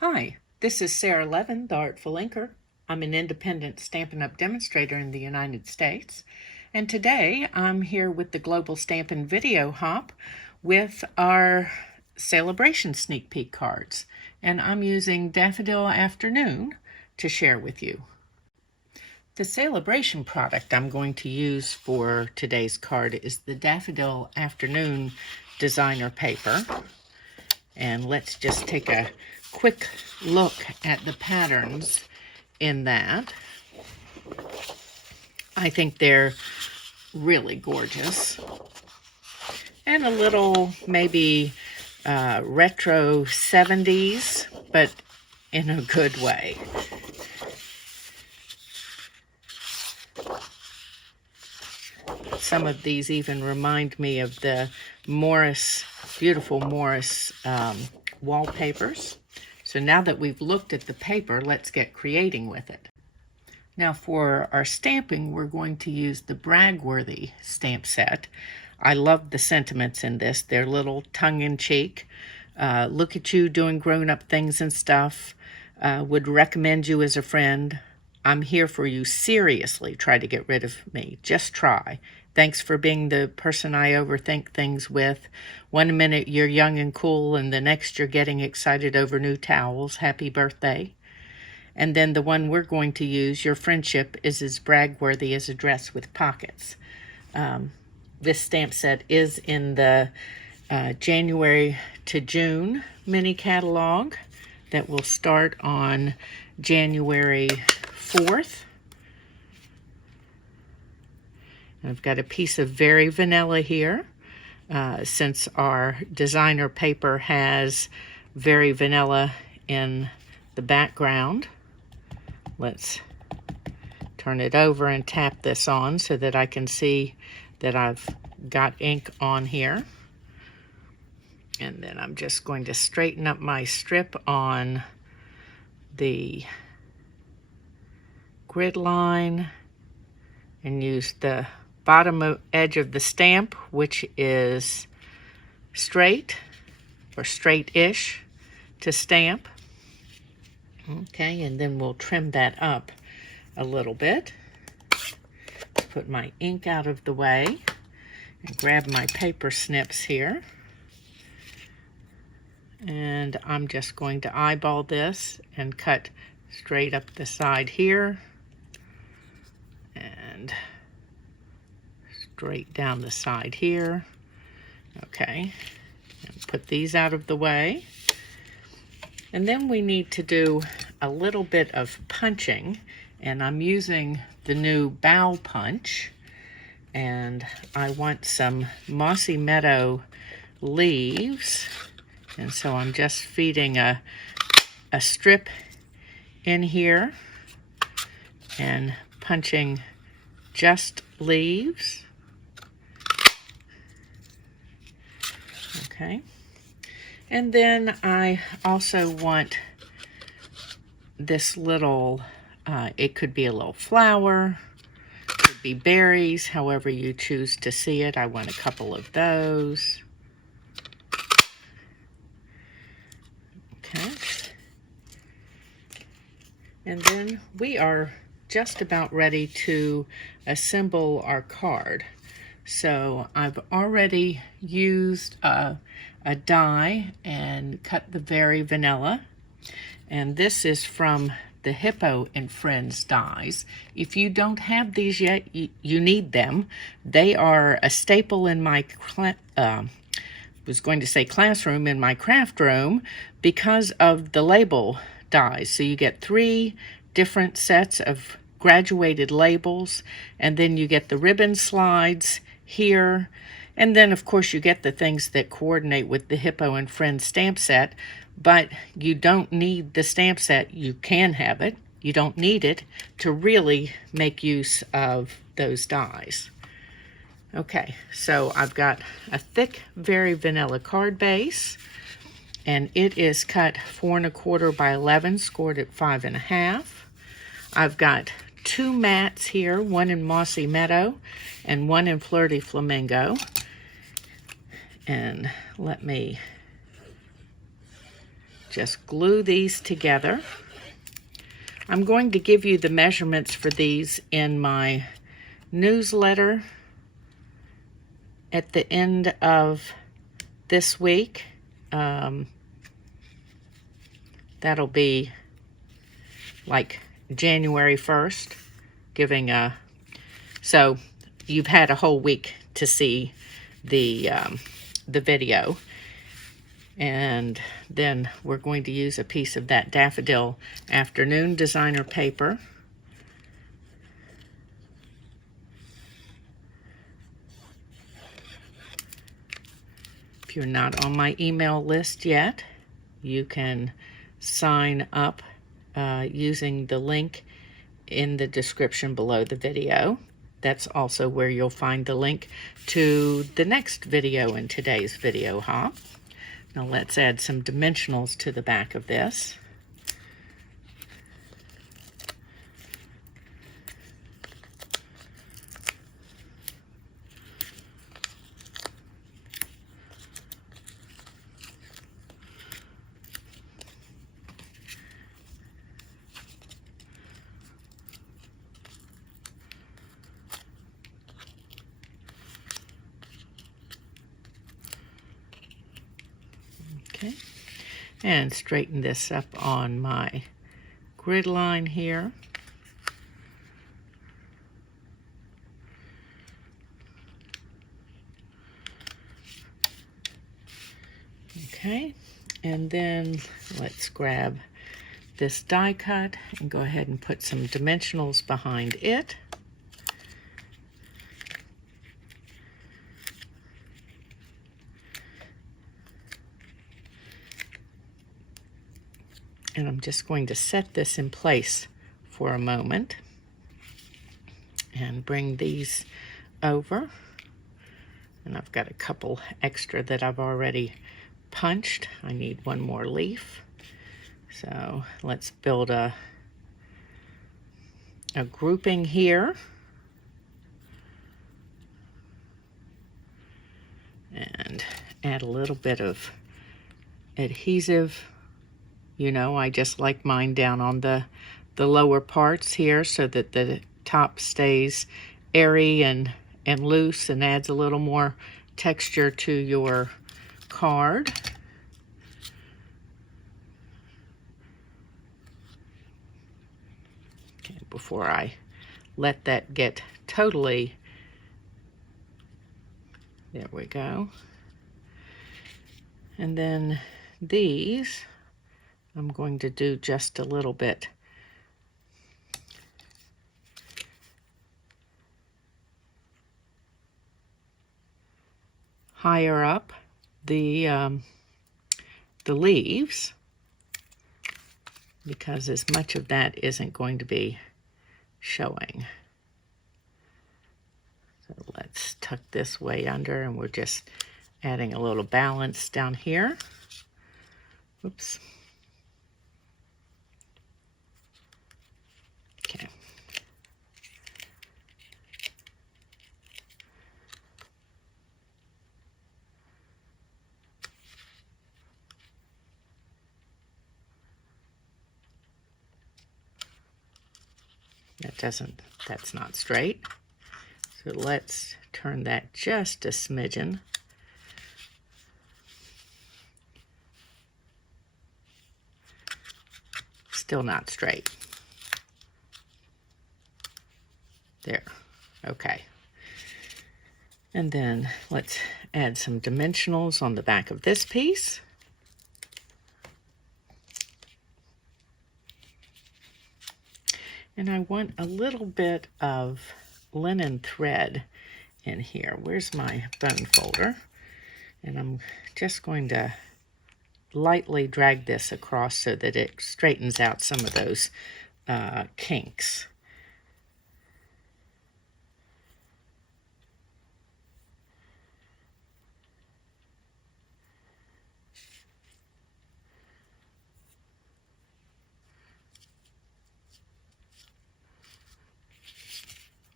Hi, this is Sara Levin, the Artful Inker. I'm an independent Stampin' Up! Demonstrator in the United States, and today I'm here with the Global Stampin' Video Hop with our Sale-a-Bration sneak peek cards, and I'm using Daffodil Afternoon to share with you. The Sale-a-Bration product I'm going to use for today's card is the Daffodil Afternoon Designer Paper. And let's just take a quick look at the patterns in that. I think they're really gorgeous. And a little maybe retro 70s, but in a good way. Some of these even remind me of the beautiful Morris wallpapers. So now that we've looked at the paper, let's get creating with it. Now for our stamping, we're going to use the Bragworthy stamp set. I love the sentiments in this. They're little tongue-in-cheek. Look at you doing grown-up things and stuff. Would recommend you as a friend. I'm here for you. Seriously, try to get rid of me. Just try. Thanks for being the person I overthink things with. One minute you're young and cool, and the next you're getting excited over new towels. Happy birthday. And then the one we're going to use, your friendship is as bragworthy as a dress with pockets. This stamp set is in the January to June mini catalog that will start on January 4th. I've got a piece of Very Vanilla here. Since our designer paper has Very Vanilla in the background, let's turn it over and tap this on so that I can see that I've got ink on here. And then I'm just going to straighten up my strip on the grid line and use the bottom edge of the stamp, which is straight or straight-ish to stamp. Okay, and then we'll trim that up a little bit. Put my ink out of the way and grab my paper snips here. And I'm just going to eyeball this and cut straight up the side here and straight down the side here. Okay, and put these out of the way. And then we need to do a little bit of punching, and I'm using the new bow punch, and I want some Mossy Meadow leaves, and so I'm just feeding a strip in here and punching just leaves. Okay, and then I also want this little, it could be a little flower, could be berries, however you choose to see it. I want a couple of those. Okay, and then we are just about ready to assemble our card. So I've already used a die and cut the Very Vanilla, and this is from the Hippo and Friends dies. If you don't have these yet, you need them. They are a staple in my was going to say classroom, in my craft room, because of the label dies. So you get 3 different sets of graduated labels, and then you get the ribbon slides here, and then of course you get the things that coordinate with the Hippo and Friends stamp set, but you don't need the stamp set. You can have it. You don't need it to really make use of those dies. Okay, so I've got a thick Very Vanilla card base, and it is cut 4 1/4 by 11, scored at 5 1/2. I've got 2 mats here, one in Mossy Meadow and one in Flirty Flamingo. And let me just glue these together. I'm going to give you the measurements for these in my newsletter at the end of this week. That'll be like January 1st, so you've had a whole week to see the video. And then we're going to use a piece of that Daffodil Afternoon Designer Paper. If you're not on my email list yet, you can sign up using the link in the description below the video. That's also where you'll find the link to the next video in today's video hop. Now let's add some dimensionals to the back of this. Okay, and straighten this up on my grid line here. Okay, and then let's grab this die cut and go ahead and put some dimensionals behind it. And I'm just going to set this in place for a moment and bring these over. And I've got a couple extra that I've already punched. I need one more leaf. So let's build a grouping here. And add a little bit of adhesive. You know, I just like mine down on the lower parts here so that the top stays airy and loose and adds a little more texture to your card. Okay, before I let that get totally, there we go. And then these, I'm going to do just a little bit higher up the leaves, because as much of that isn't going to be showing. So let's tuck this way under, and we're just adding a little balance down here. Whoops. Okay. That's not straight. So let's turn that just a smidgen. Still not straight. There, okay. And then let's add some dimensionals on the back of this piece. And I want a little bit of linen thread in here. Where's my bone folder? And I'm just going to lightly drag this across so that it straightens out some of those kinks.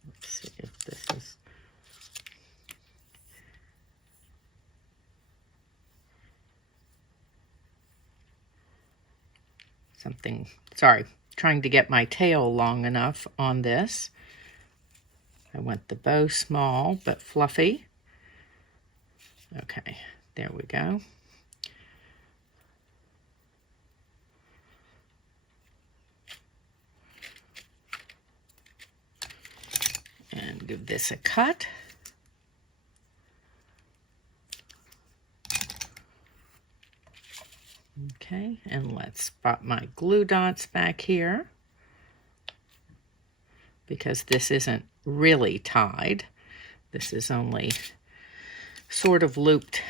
Let's see if this is... something, sorry, trying to get my tail long enough on this. I want the bow small but fluffy. Okay, there we go. And give this a cut. Okay, and let's spot my glue dots back here, because this isn't really tied. This is only sort of looped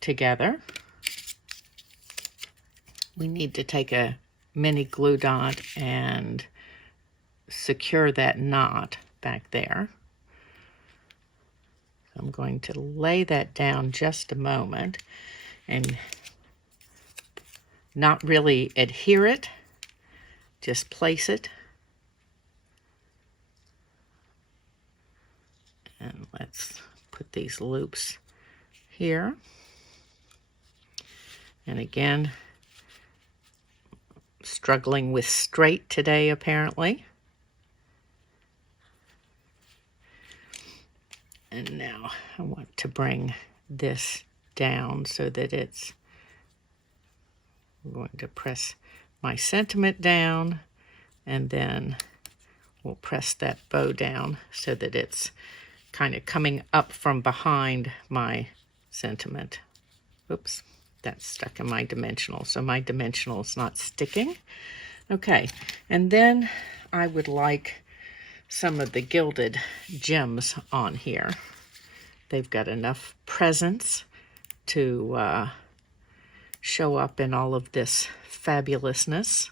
together. We need to take a mini glue dot and secure that knot back there. I'm going to lay that down just a moment and not really adhere it, just place it. And let's put these loops here. And again, struggling with straight today apparently. And now I want to bring this down so that I'm going to press my sentiment down, and then we'll press that bow down so that it's kind of coming up from behind my sentiment. Oops, that's stuck in my dimensional, so my dimensional is not sticking. Okay, and then I would like some of the gilded gems on here. They've got enough presence to show up in all of this fabulousness.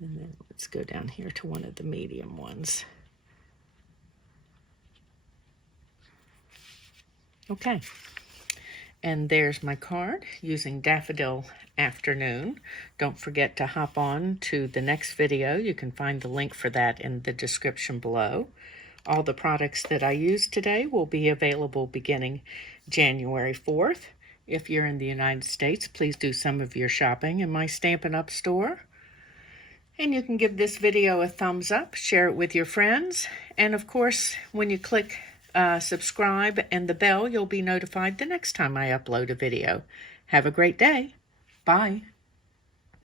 And then let's go down here to one of the medium ones. Okay. And there's my card using Daffodil Afternoon. Don't forget to hop on to the next video. You can find the link for that in the description below. All the products that I used today will be available beginning January 4th. If you're in the United States, please do some of your shopping in my Stampin' Up store. And you can give this video a thumbs up, share it with your friends, and of course, when you click subscribe and the bell, you'll be notified the next time I upload a video. Have a great day. Bye.